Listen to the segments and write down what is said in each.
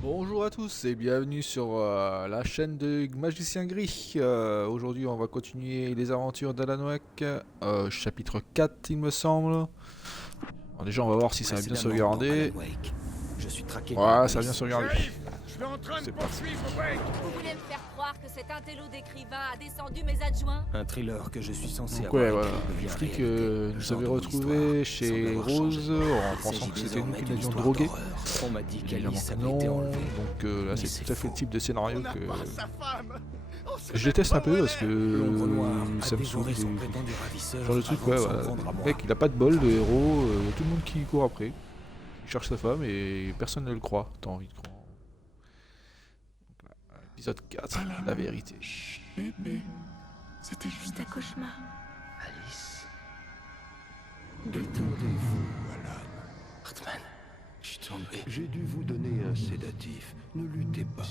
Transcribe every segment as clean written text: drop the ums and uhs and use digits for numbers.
Bonjour à tous et bienvenue sur la chaîne de Magicien Gris. Aujourd'hui, on va continuer les aventures d'Alan Wake, chapitre 4, il me semble. Alors déjà, on va voir si ça a bien Précédemment dans Alan sauvegardé. Wake, je suis traqué par la Ouais, ça a bien police. sauvegardé. Shérif, je suis en train de C'est parti. poursuivre Wake. Vous voulez me faire croire que cet intello d'écrivain a descendu mes adjoints? Un thriller que je suis censé Donc avoir ouais, écrit voilà. devient Le flic réalité. nous Genre avait de mon retrouvé histoire, chez semble avoir changé. Rose en Il pensant s'agit que c'était nous désormais qui d'une l'avions histoire drogué. d'horreur. On m'a dit Évidemment qu'Alice que avait non. été enlevée. Donc là, Mais c'est c'est tout à fait le faux. type de scénario On n'a que pas sa femme. On sait je même déteste pas un où peu elle parce est. que L'ombre noire a ça me saoule. dévoré son prétendu ravisseur Genre le truc, avant ouais, de s'en voilà. prendre à moi. Le mec, il a pas de bol, le héros, y a tout le monde qui court après. Il cherche sa femme et personne ne le croit. T'as envie de croire. Épisode 4, la vérité. Chut, bébé. C'était juste Un cauchemar. Alice, Détendez-vous, Alan. Hartman, je suis tombé. J'ai dû vous donner un sédatif. Ne luttez pas.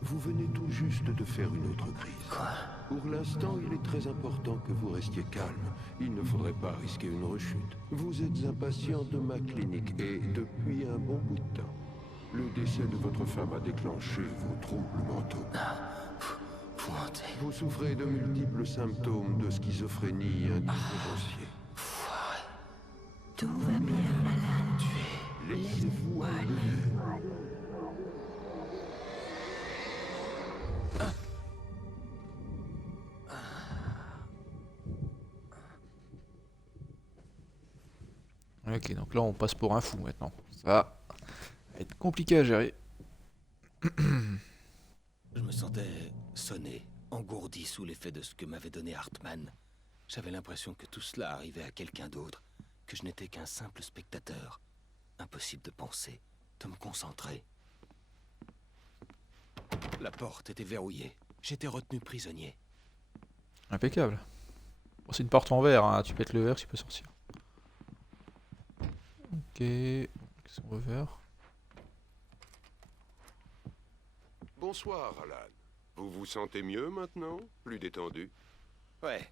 Vous venez tout juste de faire une autre crise. Quoi? Pour l'instant, il est très important que vous restiez calme. Il ne faudrait pas risquer une rechute. Vous êtes impatient de ma clinique et depuis un bon bout de temps. Le décès de votre femme a déclenché vos troubles mentaux. Vous mentez. Vous souffrez de multiples symptômes de schizophrénie indiférenciée. Tout va bien, Alan. Laissez-vous aller. Ok, donc là on passe pour un fou maintenant. Ça va être compliqué à gérer. Je me sentais sonné, engourdi sous l'effet de ce que m'avait donné Hartman. J'avais l'impression que tout cela arrivait à quelqu'un d'autre, que je n'étais qu'un simple spectateur. Impossible de penser, de me concentrer. La porte était verrouillée. J'étais retenu prisonnier. Impeccable. Bon, c'est une porte en verre, hein. Tu pètes le verre, tu peux sortir. Ok, qu'est-ce qu'on veut faire? Bonsoir, Alan. Vous vous sentez mieux maintenant? Plus détendu? Ouais,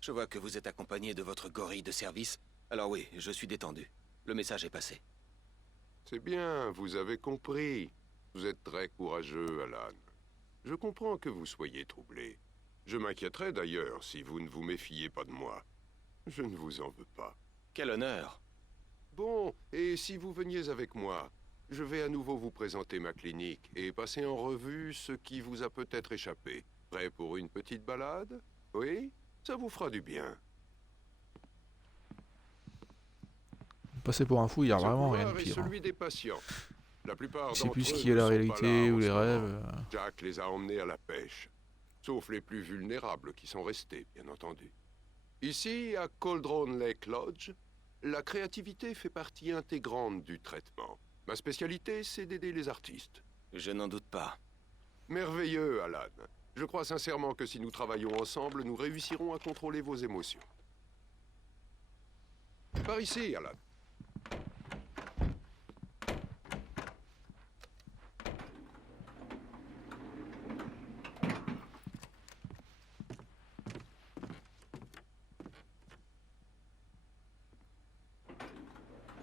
je vois que vous êtes accompagné de votre gorille de service. Alors oui, je suis détendu. Le message est passé. C'est bien, vous avez compris. Vous êtes très courageux, Alan. Je comprends que vous soyez troublé. Je m'inquiéterais d'ailleurs si vous ne vous méfiez pas de moi. Je ne vous en veux pas. Quel honneur! Bon, et si vous veniez avec moi, je vais à nouveau vous présenter ma clinique et passer en revue ce qui vous a peut-être échappé. Prêt pour une petite balade? Oui? Ça vous fera du bien. Passer pour un fou, il y a Ce vraiment rien de pouvoir est pire. Hein. celui des patients. La plupart Je sais d'entre plus ce eux qui est ne la sont pas là réalité en ou les ce rêves. moment. Jack les a emmenés à la pêche. Sauf les plus vulnérables qui sont restés, bien entendu. Ici, à Cauldron Lake Lodge, la créativité fait partie intégrante du traitement. Ma spécialité, c'est d'aider les artistes. Je n'en doute pas. Merveilleux, Alan. Je crois sincèrement que si nous travaillons ensemble, nous réussirons à contrôler vos émotions. Par ici, Alan.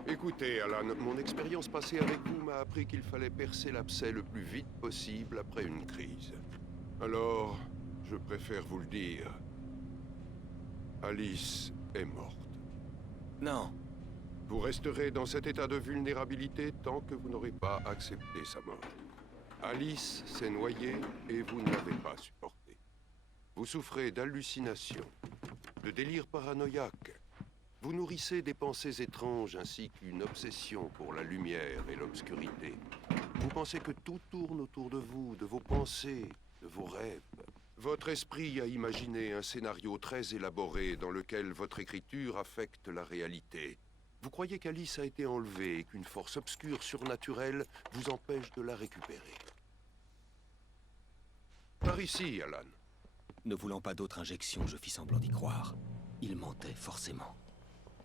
Écoutez, Alan, mon expérience passée avec vous m'a appris qu'il fallait percer l'abcès le plus vite possible après une crise. Alors, je préfère vous le dire. Alice est morte. Non, Vous resterez dans cet état de vulnérabilité tant que vous n'aurez pas accepté sa mort. Alice s'est noyée et vous ne l'avez pas supporté. Vous souffrez d'hallucinations, de délires paranoïaques. Vous nourrissez des pensées étranges ainsi qu'une obsession pour la lumière et l'obscurité. Vous pensez que tout tourne autour de vous, de vos pensées, de vos rêves. Votre esprit a imaginé un scénario très élaboré dans lequel votre écriture affecte la réalité. Vous croyez qu'Alice a été enlevée et qu'une force obscure surnaturelle vous empêche de la récupérer. Par ici, Alan. ne voulant pas d'autre injection, je fis semblant d'y croire. Il mentait, forcément.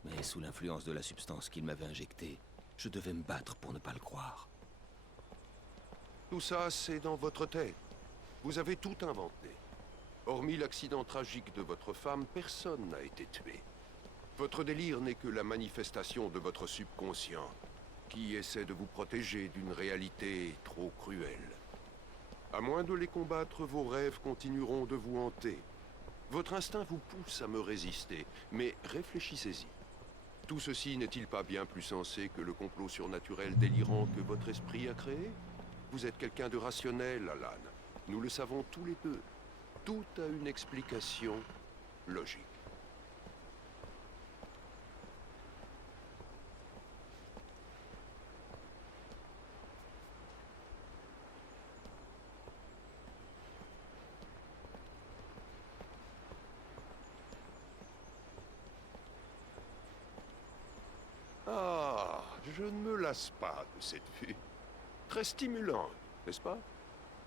Mais sous l'influence de la substance qu'il m'avait injectée, je devais me battre pour ne pas le croire. Tout ça, c'est dans votre tête. Vous avez tout inventé. Hormis l'accident tragique de votre femme, personne n'a été tué. Votre délire n'est que la manifestation de votre subconscient. qui essaient de vous protéger d'une réalité trop cruelle. À moins de les combattre, vos rêves continueront de vous hanter. Votre instinct vous pousse à me résister, mais réfléchissez-y. Tout ceci n'est-il pas bien plus sensé que le complot surnaturel délirant que votre esprit a créé? Vous êtes quelqu'un de rationnel, Alan. Nous le savons tous les deux. Tout a une explication logique. Ah, je ne me lasse pas de cette vue. Très stimulante, n'est-ce pas?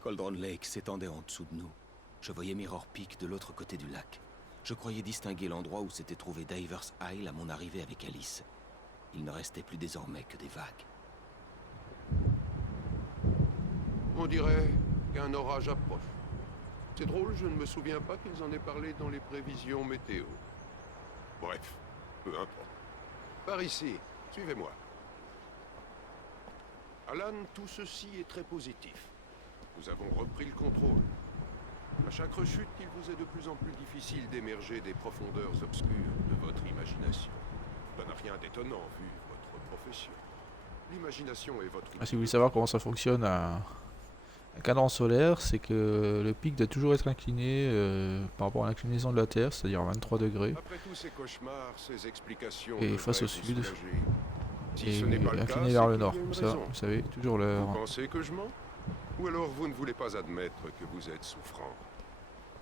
Cauldron Lake s'étendait en dessous de nous. Je voyais Mirror Peak de l'autre côté du lac. Je croyais distinguer l'endroit où s'était trouvé Divers Isle à mon arrivée avec Alice. Il ne restait plus désormais que des vagues. On dirait qu'un orage approche. C'est drôle, je ne me souviens pas qu'ils en aient parlé dans les prévisions météo. Bref, peu importe. Par ici, suivez-moi. Alan, tout ceci est très positif. Nous avons repris le contrôle. À chaque rechute, il vous est de plus en plus difficile d'émerger des profondeurs obscures de votre imagination. Ça n'a rien d'étonnant vu votre profession. L'imagination est votre... Si vous voulez savoir comment ça fonctionne à cadran solaire, c'est que le pic doit toujours être incliné par rapport à l'inclinaison de la Terre, c'est-à-dire 23 degrés. Après tous ces cauchemars, ces explications Et face au devraient vous sud. soulager. Si Et ce n'est pas le cas, incliné vers c'est le qu'il y a nord, une comme ça, raison. vous savez, toujours Vous l'heure. pensez que je mens? Ou alors vous ne voulez pas admettre que vous êtes souffrant?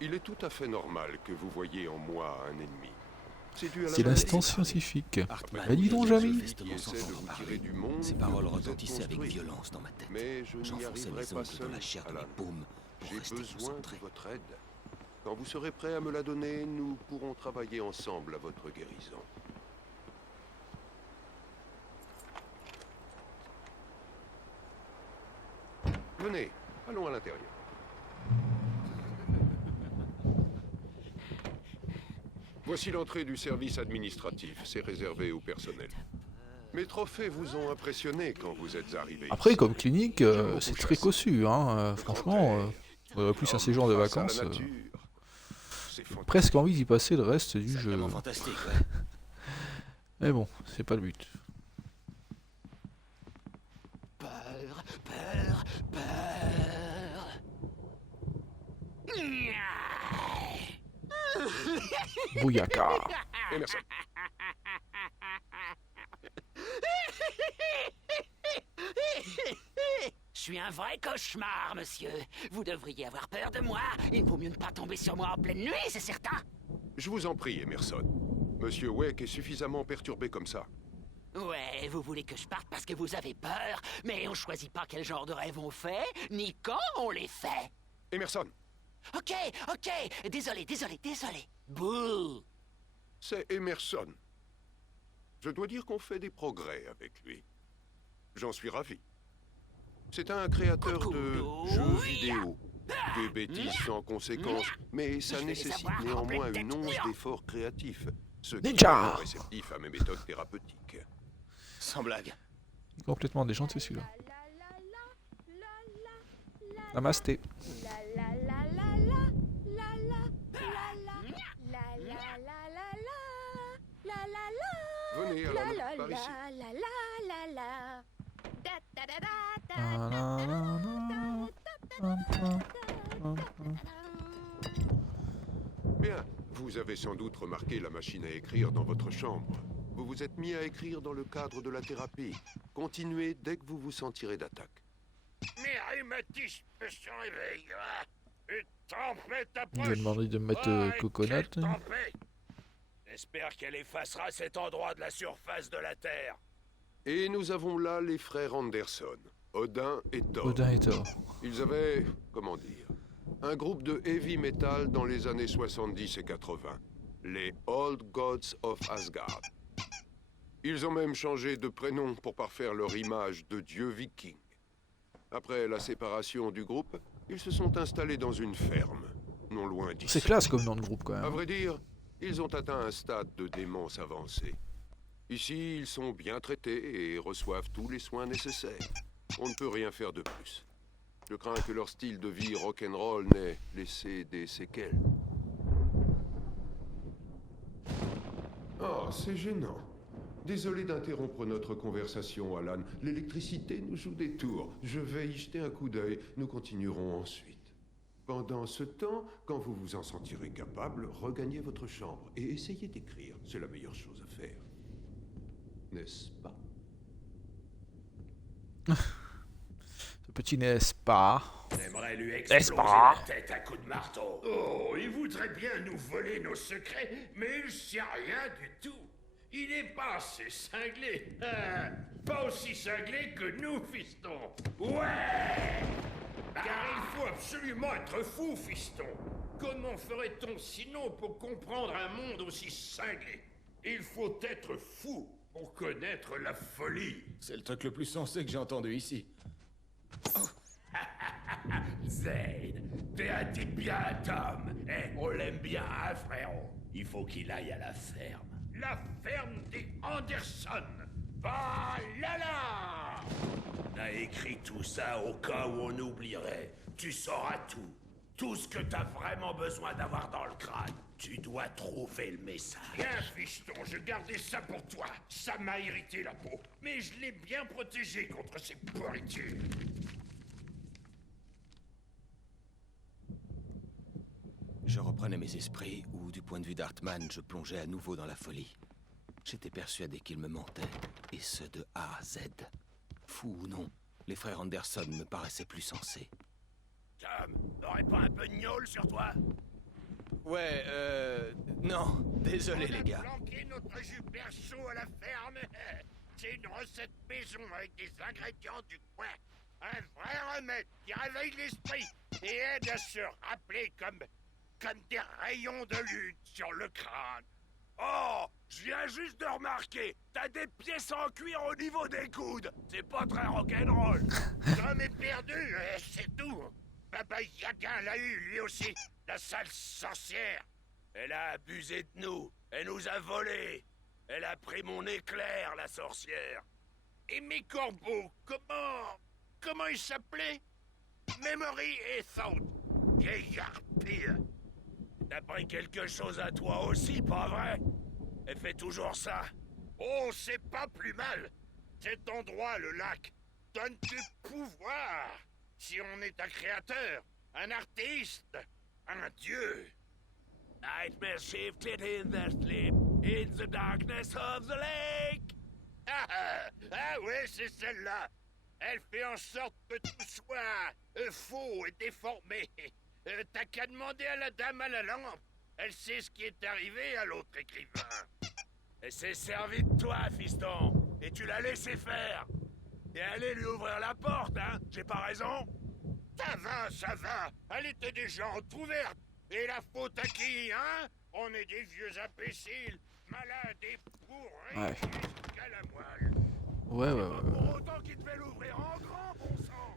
Il est tout à fait normal que vous voyiez en moi un ennemi. C'est dû à la C'est l'instant maladie. scientifique. Hartman Bah dis donc, voulait Jamie. manifestement Qui essaie de s'entendre vous parler. tirer du monde Ces que paroles vous êtes retentissaient avec construit. violence dans ma tête. Mais je n'y J'enfonçais arriverai mes pas ongles seul, dans la chair de Alan. mes paumes pour J'ai rester besoin concentré. de votre aide. Quand vous serez prêt à me la donner, nous pourrons travailler ensemble à votre guérison. Venez, allons à l'intérieur. Voici l'entrée du service administratif. C'est réservé au personnel. Mes trophées vous ont impressionné quand vous êtes arrivé. Après, ici. comme clinique, c'est très cossu, hein. Franchement, plus un séjour de Face à la vacances, nature. C'est fantastique. presque envie d'y passer le reste du C'est jeu. vraiment fantastique, ouais. Mais bon, c'est pas le but. Peur, peur, peur. Bouyaka. Emerson. Je suis un vrai cauchemar, monsieur. Vous devriez avoir peur de moi. Il vaut mieux ne pas tomber sur moi en pleine nuit, c'est certain. Je vous en prie, Emerson. Monsieur Wake est suffisamment perturbé comme ça. Ouais, vous voulez que je parte parce que vous avez peur, mais on choisit pas quel genre de rêve on fait, ni quand on les fait. Emerson, Ok, désolé. Bouh. c'est Emerson. Je dois dire qu'on fait des progrès avec lui. J'en suis ravi. C'est un créateur de jeux vidéo. Des bêtises sans conséquence, mais ça Je vais les nécessite avoir en néanmoins pleine une tête, once merde. d'effort créatif. Ce qui Ninja. est réceptif à mes méthodes thérapeutiques. Sans blague. Complètement déjanté celui-là. Namasté. Venez, Alan, par ici. Bien, vous avez sans doute remarqué la machine à écrire dans votre chambre. Vous vous êtes mis à écrire dans le cadre de la thérapie. Continuez dès que vous vous sentirez d'attaque. Mes rhumatismes se réveillent. Une tempête Il approche. lui a demandé de mettre coconut. Quelle tempête. J'espère qu'elle effacera cet endroit de la surface de la Terre. Et nous avons là les frères Anderson, Odin et Thor. Odin et Thor. Ils avaient, comment dire, un groupe de heavy metal dans les années 70 et 80. Les Old Gods of Asgard. Ils ont même changé de prénom pour parfaire leur image de dieux vikings. Après la séparation du groupe, ils se sont installés dans une ferme, non loin d'ici. C'est classe comme nom de groupe quand À même. vrai dire, ils ont atteint un stade de démence avancée. Ici, ils sont bien traités et reçoivent tous les soins nécessaires. On ne peut rien faire de plus. Je crains que leur style de vie rock'n'roll n'ait laissé des séquelles. Oh, c'est gênant. Désolé d'interrompre notre conversation, Alan. L'électricité nous joue des tours. Je vais y jeter un coup d'œil. Nous continuerons ensuite. Pendant ce temps, quand vous vous en sentirez capable, regagnez votre chambre et essayez d'écrire. C'est la meilleure chose à faire. N'est-ce pas? Ce petit n'est-ce pas. J'aimerais lui N'est-ce exploser pas? la tête à coups de marteau. Oh, il voudrait bien nous voler nos secrets, mais il sait rien du tout. Il n'est pas assez cinglé. Hein? Pas aussi cinglé que nous, fiston. Ouais! Car il faut absolument être fou, fiston. Comment ferait-on sinon pour comprendre un monde aussi cinglé? Il faut être fou pour connaître la folie. C'est le truc le plus sensé que j'ai entendu ici. Zane, t'es un type bien, Tom. Eh, on l'aime bien, hein, frérot? Il faut qu'il aille à la ferme. La ferme des Anderson. Bah là là! On a écrit tout ça au cas où on oublierait. Tu sauras tout. Tout ce que t'as vraiment besoin d'avoir dans le crâne. Tu dois trouver le message. Bien, fiston, je gardais ça pour toi. Ça m'a irrité la peau. Mais je l'ai bien protégé contre ces pourritures. Je reprenais mes esprits, ou du point de vue d'Hartman, je plongeais à nouveau dans la folie. J'étais persuadé qu'il me mentait, et ce de A à Z. Fou ou non, les frères Anderson me paraissaient plus sensés. Tom, t'aurais pas un peu de gnôle sur toi? Ouais, non, désolé les gars. On a planqué notre jus perso à la ferme. C'est une recette maison avec des ingrédients du coin. Un vrai remède qui réveille l'esprit et aide à se rappeler comme des rayons de lune sur le crâne. Oh, je viens juste de remarquer, t'as des pièces en cuir au niveau des coudes. C'est pas très rock'n'roll. Tom est perdu, c'est tout. Baba Yaga l'a eu, lui aussi, la sale sorcière. Elle a abusé de nous, elle nous a volés. Elle a pris mon éclair, la sorcière. Et mes corbeaux, comment ils s'appelaient? Memory et Thought. Vieillard pire. T'as pris quelque chose à toi aussi, pas vrai? Elle fait toujours ça. Oh, c'est pas plus mal. Cet endroit, le lac, donne du pouvoir. Si on est un créateur, un artiste, un dieu. Nightmare shifted in their sleep, in the darkness of the lake. Ah ouais, c'est celle-là. Elle fait en sorte que tout soit faux et déformé. T'as qu'à demander à la dame à la lampe. Elle sait ce qui est arrivé à l'autre écrivain. Elle s'est servie de toi, fiston. Et tu l'as laissé faire. Et allez lui ouvrir la porte, hein? J'ai pas raison? Ça va. Elle était déjà entrouverte. Et la faute à qui, hein? On est des vieux imbéciles, malades et pourris jusqu'à la moelle. Ouais. Pour autant qu'il devait l'ouvrir en grand, bon sang.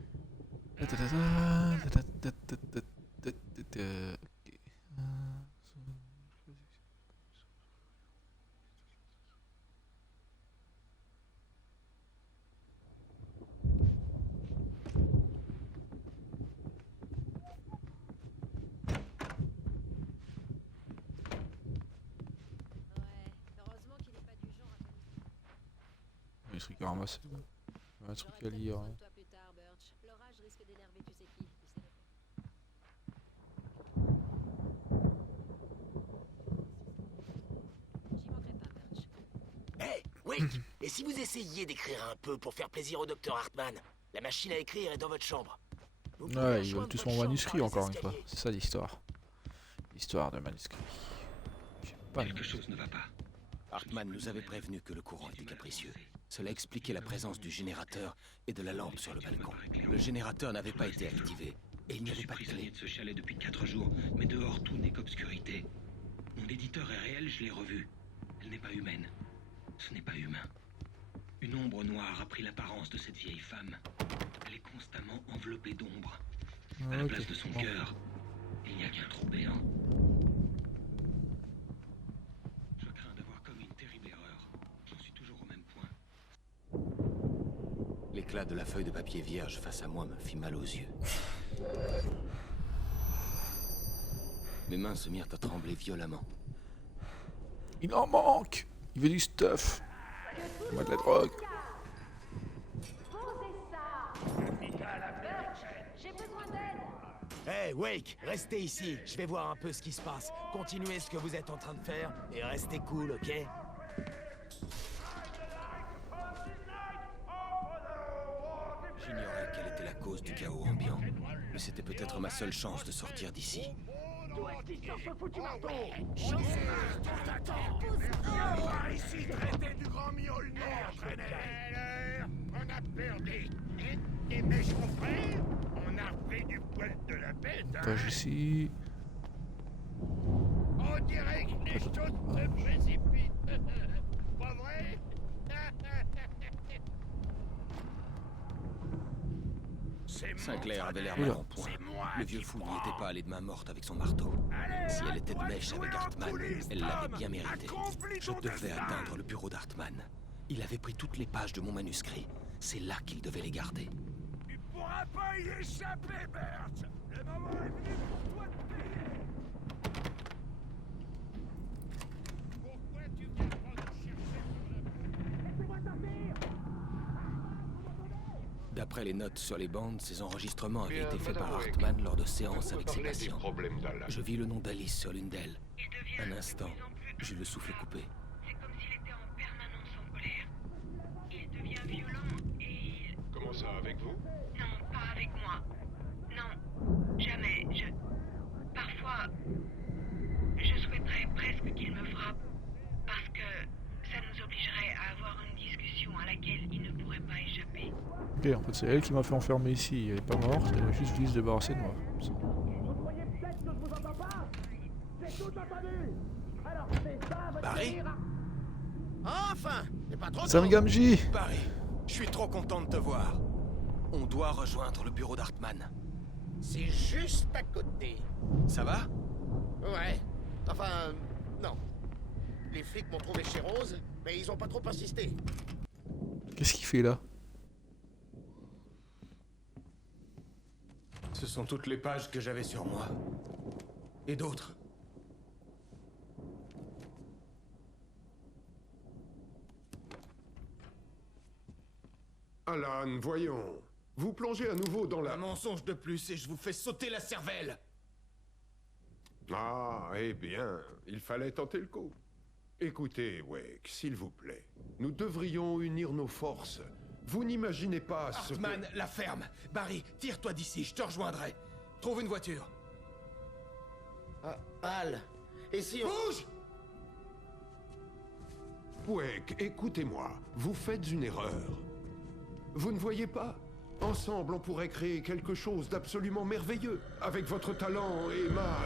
Heureusement qu'il n'est pas du genre à faire Il y a des trucs à ramasser. Un truc à lire. besoin de toi plus tard, Birch. L'orage risque d'énerver tu sais qui. J'y manquerai pas, Birch. Hé, Wake, et si vous essayiez d'écrire un peu pour faire plaisir au docteur Hartman? La machine à écrire est dans votre chambre. Vous pouvez Ouais, ils rejoindre veulent tous votre mon chambre manuscrit par les encore une fois. escaliers. C'est ça l'histoire. L'histoire de manuscrit. J'ai pas Quelque chose ne va pas. Hartman nous avait prévenu que le courant était capricieux. Cela expliquait la présence du générateur et de la lampe sur le balcon. Le générateur n'avait pas été activé et il n'y Je avait suis pas de prisonnier clé. de ce chalet depuis 4 jours, mais dehors tout n'est qu'obscurité. Mon éditeur est réel, je l'ai revu. Elle n'est pas humaine. Ce n'est pas humain. Une ombre noire a pris l'apparence de cette vieille femme. Elle est constamment enveloppée d'ombre. À la place de son cœur, il n'y a qu'un trou béant. Je crains d'avoir commis une terrible erreur. J'en suis toujours de la feuille de papier vierge face à moi me fit mal aux yeux. Mes mains se mirent à trembler violemment. Il en manque. Il veut du stuff. Moi de la drogue. J'ai besoin d'aide. Hey, Wake, restez ici. Je vais voir un peu ce qui se passe. Continuez ce que vous êtes en train de faire et restez cool, ok? J'ignorais quelle était la cause du chaos ambiant, mais c'était peut-être ma seule chance de sortir d'ici. D'où est-ce qu'il sort ce foutu marteau? Viens par ici, traité du grand miaule entraîné. On a perdu et mes frères, on a repris du poil de la bête. Page ici. On dirait que les choses se précipitent. Pas vrai? Sinclair avait l'air mal en point. Le vieux fou n'y était pas allé de main morte avec son marteau. Si elle était de mèche avec Hartman, elle l'avait bien mérité. Je devais atteindre le bureau d'Hartman. Il avait pris toutes les pages de mon manuscrit. C'est là qu'il devait les garder. Tu pourras pas y échapper, Bert. Le moment est venu pour toi de payer. Pourquoi tu viens pas nous chercher sur la... Laissez-moi sortir. D'après les notes sur les bandes, ces enregistrements avaient Bien, été faits Madame par Wake, Hartman lors de séances avec ses Parlez des patients. problèmes d'Alan. Je vis le nom d'Alice sur l'une d'elles. Un instant, j'eus le souffle coupé. C'est comme s'il était en permanence en colère. Il devient violent et il... Comment ça, avec vous? Non, pas avec moi. Non, jamais. Parfois, je souhaiterais presque qu'il me frappe. Parce que ça nous obligerait à avoir une discussion à laquelle il ne pourrait pas échapper. Ok, en fait c'est elle qui m'a fait enfermer ici. Elle est pas morte, elle a juste voulu se débarrasser de moi. Barry? Enfin, c'est pas trop Sam Gamgee. Barry, je suis trop content de te voir. On doit rejoindre le bureau d'Hartman. C'est juste à côté. Ça va? Ouais. Enfin, non. Les flics m'ont trouvé chez Rose, mais ils ont pas trop insisté. Qu'est-ce qu'il fait là? Ce sont toutes les pages que j'avais sur moi. Et d'autres. Alan, voyons. Vous plongez à nouveau dans la... Un mensonge de plus et je vous fais sauter la cervelle! Ah, eh bien, il fallait tenter le coup. Écoutez, Wake, s'il vous plaît. Nous devrions unir nos forces. Vous n'imaginez pas ce que... Hartman, la ferme! Barry, tire-toi d'ici, je te rejoindrai. Trouve une voiture. Ah, Al. Et si on... Bouge! Wake, écoutez-moi. Vous faites une erreur. Vous ne voyez pas? Ensemble, on pourrait créer quelque chose d'absolument merveilleux. Avec votre talent et ma...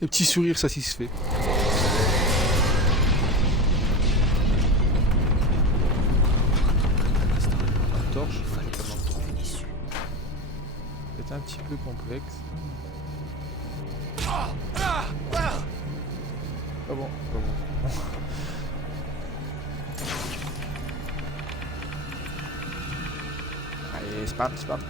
Le petit sourire satisfait. Torche, c'est un petit peu complexe. Pas bon, pas bon. Allez, spam, spam.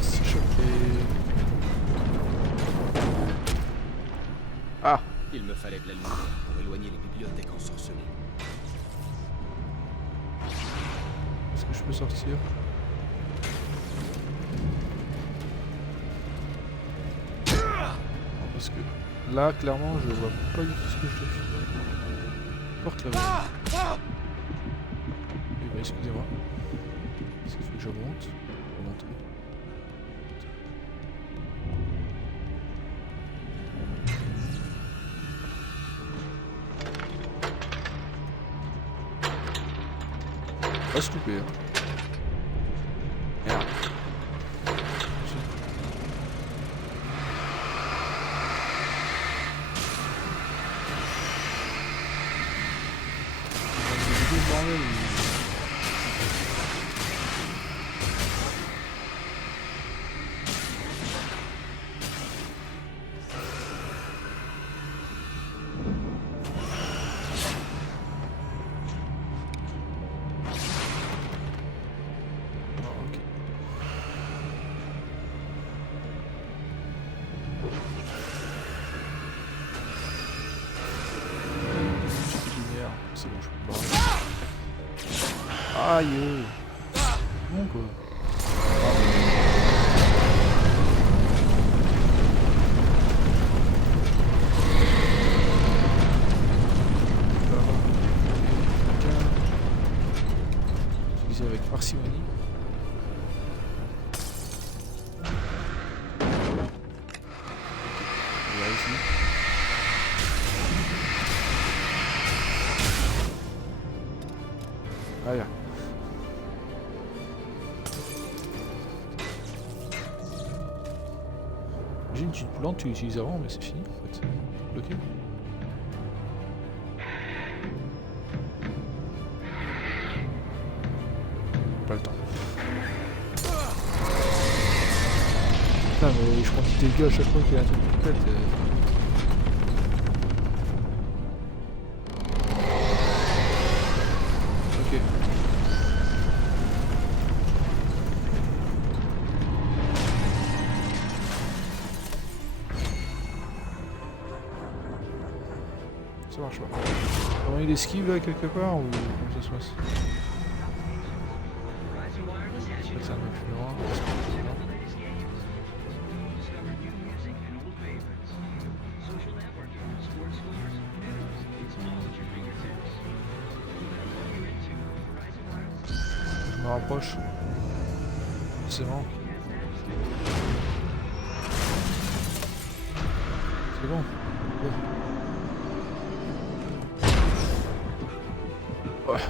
C'est choqué. Ah! Il me fallait de la lumière pour éloigner les bibliothèques ensorcelées. Est-ce que je peux sortir? Non, parce que là, clairement, je vois pas du tout ce que je dois faire. Porte là. Oui, bah, excusez-moi. Qu'est-ce qu'il faut que je remonte? Remonter. Pas se louper, hein. Merde. bordel. C'est bon, je peux me barrer. Aïe! Bon quoi. Utiliser avec parcimonie. Et là ici. Ah là. Imagine, tu te plantes, tu l'utilises avant, mais c'est fini en fait. Bloqué. Pas le temps. Putain, mais je prends du dégâts à chaque fois qu'il y a un truc qui pète. Ok. Ça marche pas. Comment il esquive là quelque part ou comment ça se passe? C'est un peu plus loin. Je me rapproche. Forcément. C'est bon. Ouais.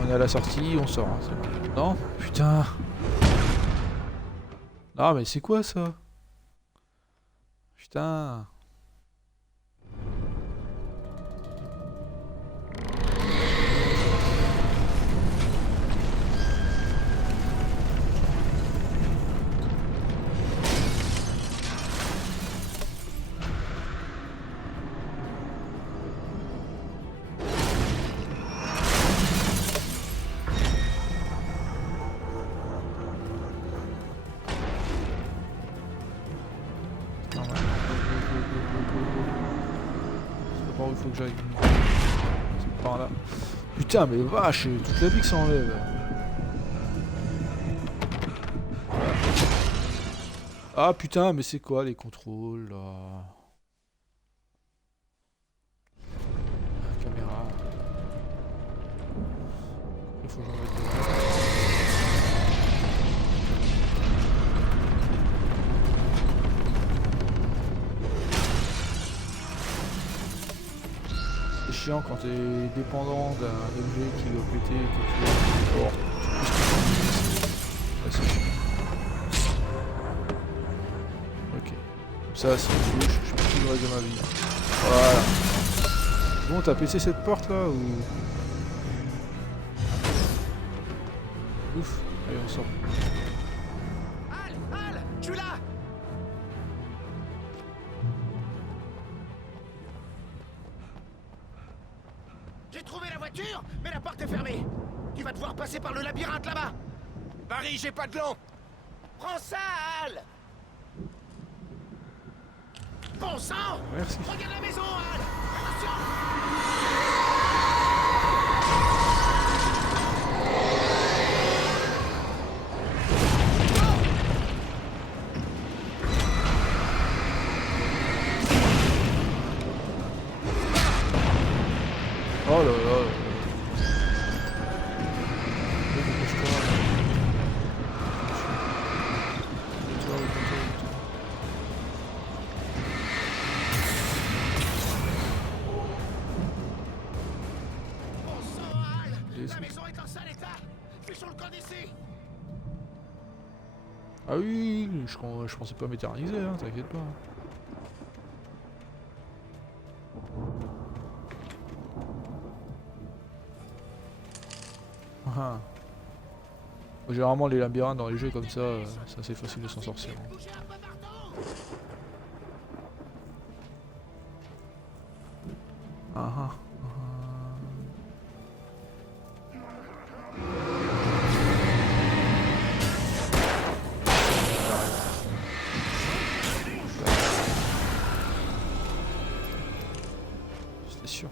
On est à la sortie, on sort. Hein, c'est bon. Non? Putain. Ah mais c'est quoi ça? Putain. Où il faut que j'aille. C'est par là. Putain, mais vache, toute la vie que ça enlève. Ah putain, mais c'est quoi les contrôles là? La caméra. Il faut que j'en mette. C'est chiant quand t'es dépendant d'un objet qui doit péter et que tu es c'est chiant. Ok. Ça, c'est une touche, je peux plus le reste de ma vie. Voilà. Bon, t'as pété cette porte là ou... Ouf, allez on sort. Al, je suis là. J'ai trouvé la voiture, mais la porte est fermée. Tu vas devoir passer par le labyrinthe là-bas. Barry, j'ai pas de lampe. Prends ça, Al. Bon sang. Merci. Regarde la maison, Al. Attention. Oh là là. La maison est en sale état. Fichons le camp d'ici. Ah oui, je pensais pas m'éterniser, hein, t'inquiète pas. ah. Généralement les labyrinthes dans les jeux comme ça, c'est assez facile de s'en sortir. Ah ah. C'était sûr.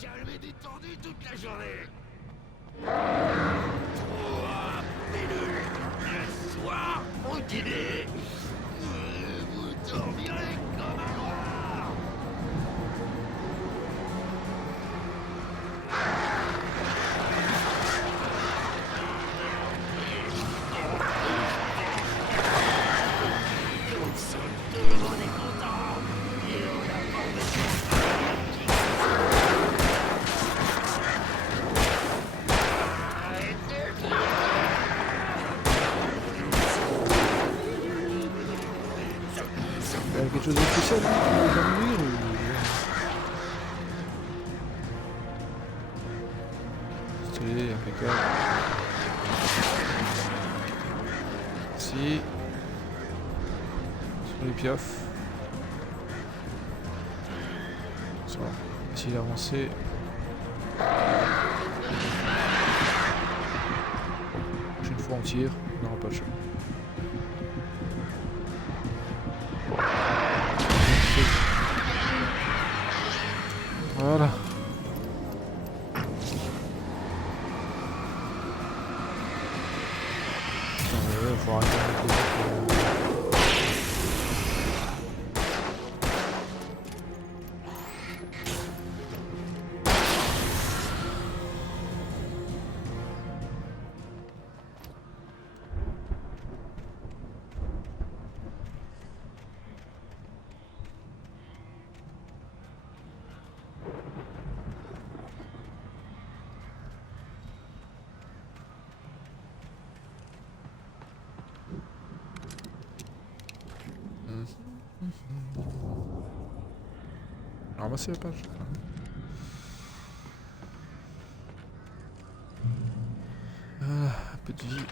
Calme et détendu toute la journée. Le soir, au dîner, vous dormirez comme un roi. Tout le monde est content. Et on a pas besoin. Quelque chose de spécial dans le mur ou... Stylé, impeccable. Ici. Sur les piafs. Ça va. Essayer d'avancer. Prochaine fois on tire, on n'aura pas le choix. Voilà. Faut arrêter de mettre les ramasser la page. Voilà, un peu de vie.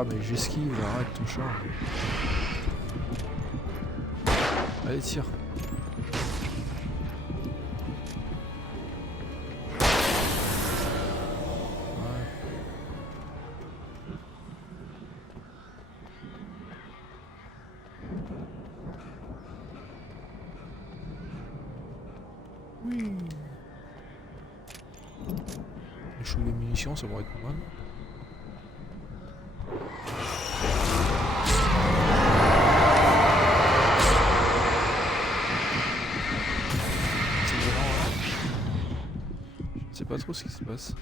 Ah mais j'esquive, arrête ton chat. Allez tire. Oui. Je joue les munitions, ça va être pas mal. Je sais pas trop ce qui se passe.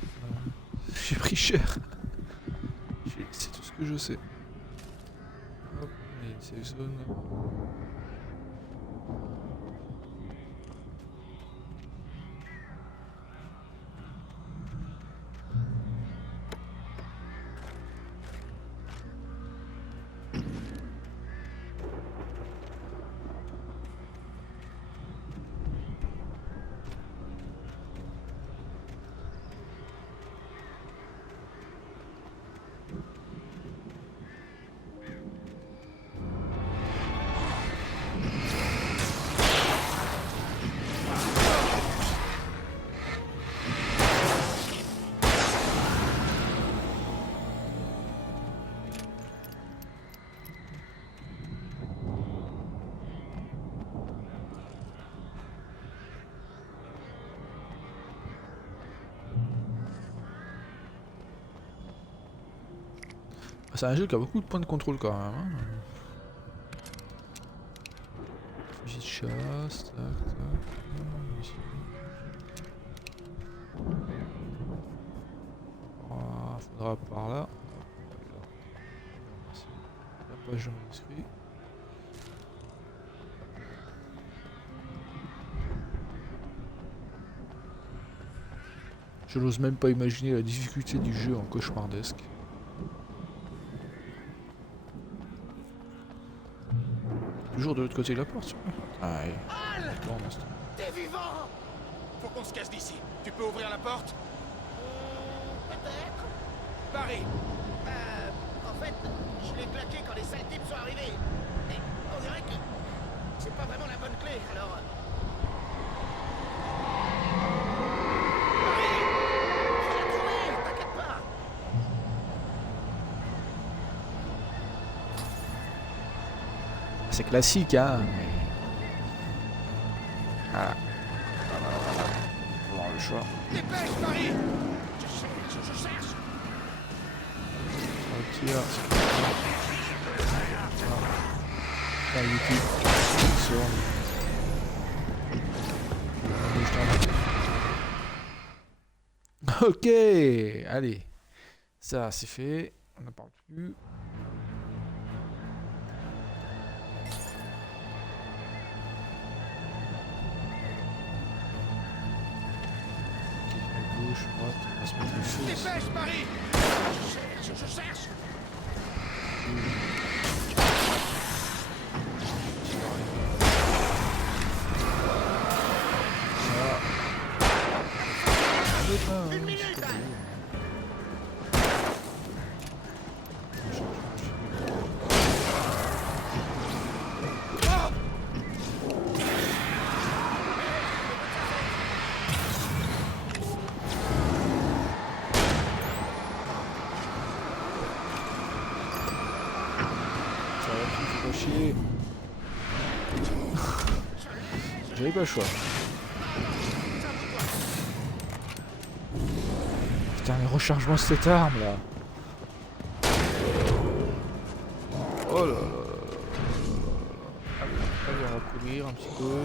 J'ai pris cher. C'est tout ce que je sais. Hop, il y a une safe zone. C'est un jeu qui a beaucoup de points de contrôle quand même. Hein. Fusil de chasse, tac, tac. Ah, faudra par là. La page de manuscrit. Je n'ose même pas imaginer la difficulté du jeu en cauchemardesque. Toujours de l'autre côté de la porte, tu vois. Ah, bon, t'es vivant! Faut qu'on se casse d'ici. Tu peux ouvrir la porte? Peut-être. Barry! En fait, je l'ai claqué quand les sales types sont arrivés. Et on dirait que c'est pas vraiment la bonne clé, alors... Barry! Je l'ai trouvé, t'inquiète pas! C'est classique, hein. Voilà. On va avoir le choix. Dépêche, Barry! Je cherche! On tire. Ah, YouTube. Ok, allez. Ça, c'est fait. On n'en parle plus. Gauche, droite, on va se mettre le feu. Dépêche, Barry! Je cherche! Une minute! J'avais pas le choix. Putain, les rechargements de cette arme là. Oh là là là là. Allez, on va courir un petit peu.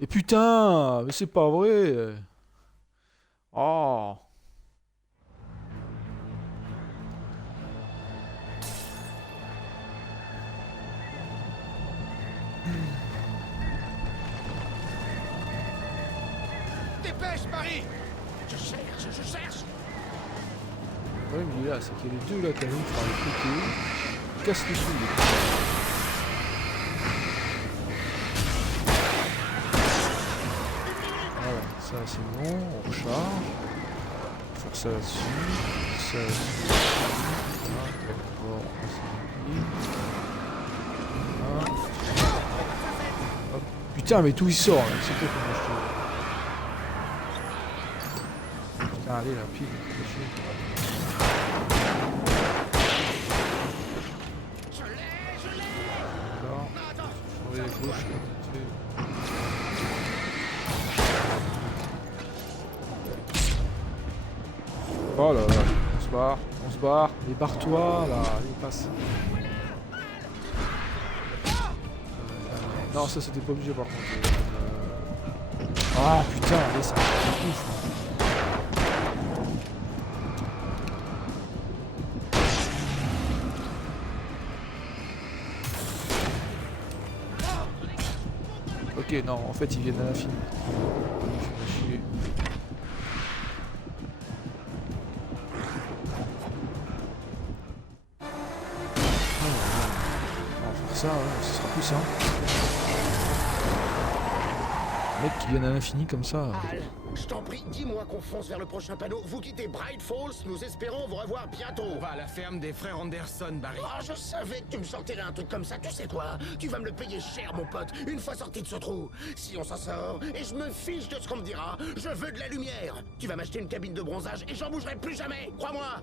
Et putain, mais c'est pas vrai. Oh. Dépêche, Barry! Je cherche! problème il est là, c'est qu'il y a les deux là qui arrivent par les côtés, ils cassent les couilles. Voilà, ça c'est bon, on recharge. Faire ça là-dessus, ça là-dessus. D'accord, hop. Putain, mais tout il sort là, c'est quoi comme acheter. Putain, allez la pile, d'accord. Changer les gauches, oh là là, on se barre, mais barre-toi là, allez passe. Non, ça c'était pas obligé par contre. Ah putain, allez, ça c'est ouf. Ok, non, en fait ils viennent à l'infini. Ça, ce sera plus simple. Mec qui viennent à l'infini comme ça. Al, je t'en prie, dis-moi qu'on fonce vers le prochain panneau. Vous quittez Bright Falls, nous espérons vous revoir bientôt. On va à la ferme des frères Anderson, Barry. Oh, je savais que tu me sortirais un truc comme ça. Tu sais quoi? Tu vas me le payer cher, mon pote, une fois sorti de ce trou. Si on s'en sort, et je me fiche de ce qu'on me dira, je veux de la lumière. Tu vas m'acheter une cabine de bronzage et j'en bougerai plus jamais, crois-moi.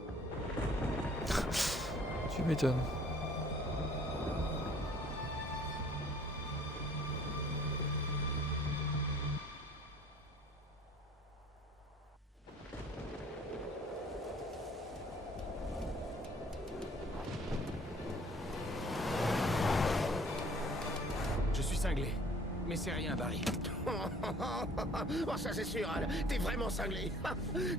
Tu m'étonnes. Cinglé. Mais c'est rien, Barry. Oh, ça c'est sûr, Al. T'es vraiment cinglé.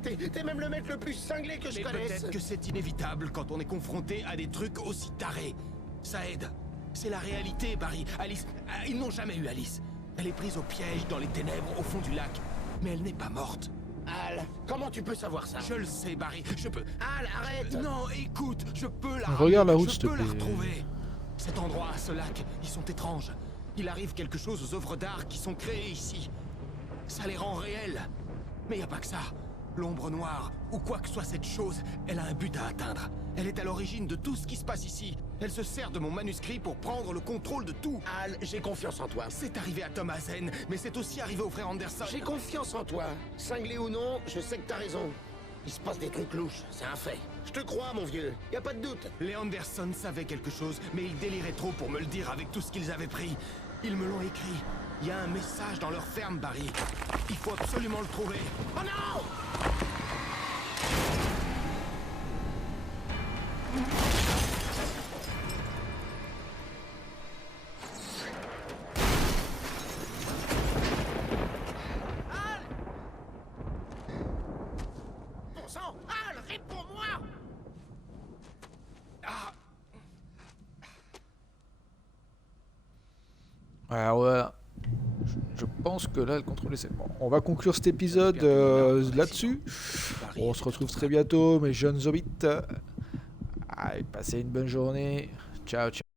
T'es même le mec le plus cinglé que je connaisse. Peut-être que c'est inévitable quand on est confronté à des trucs aussi tarés. Ça aide. C'est la réalité, Barry. Alice... Ils n'ont jamais eu Alice. Elle est prise au piège dans les ténèbres au fond du lac. Mais elle n'est pas morte. Al, comment tu peux savoir ça? Je le sais, Barry. Je peux... Al, arrête. Non, écoute, je peux la... Regarde la route, s'il te Je peux plaît. la retrouver. Cet endroit, ce lac, ils sont étranges. Il arrive quelque chose aux œuvres d'art qui sont créées ici. Ça les rend réelles. Mais y a pas que ça. L'ombre noire, ou quoi que soit cette chose, elle a un but à atteindre. Elle est à l'origine de tout ce qui se passe ici. Elle se sert de mon manuscrit pour prendre le contrôle de tout. Al, j'ai confiance en toi. C'est arrivé à Thomas Zane, mais c'est aussi arrivé aux frères Anderson. J'ai confiance en toi. Cinglé ou non, je sais que t'as raison. Il se passe des trucs louches, c'est un fait. Je te crois, mon vieux, y a pas de doute. Les Anderson savaient quelque chose, mais ils déliraient trop pour me le dire avec tout ce qu'ils avaient pris. Ils me l'ont écrit. Il y a un message dans leur ferme, Barry. Il faut absolument le trouver. Oh non! Al! Bon sang, Al, réponds-moi! Ah! Alors voilà. Je pense que là le contrôle est c'est bon. On va conclure cet épisode là-dessus. On se retrouve très bientôt, mes jeunes hobbits. Allez, passez une bonne journée. Ciao, ciao.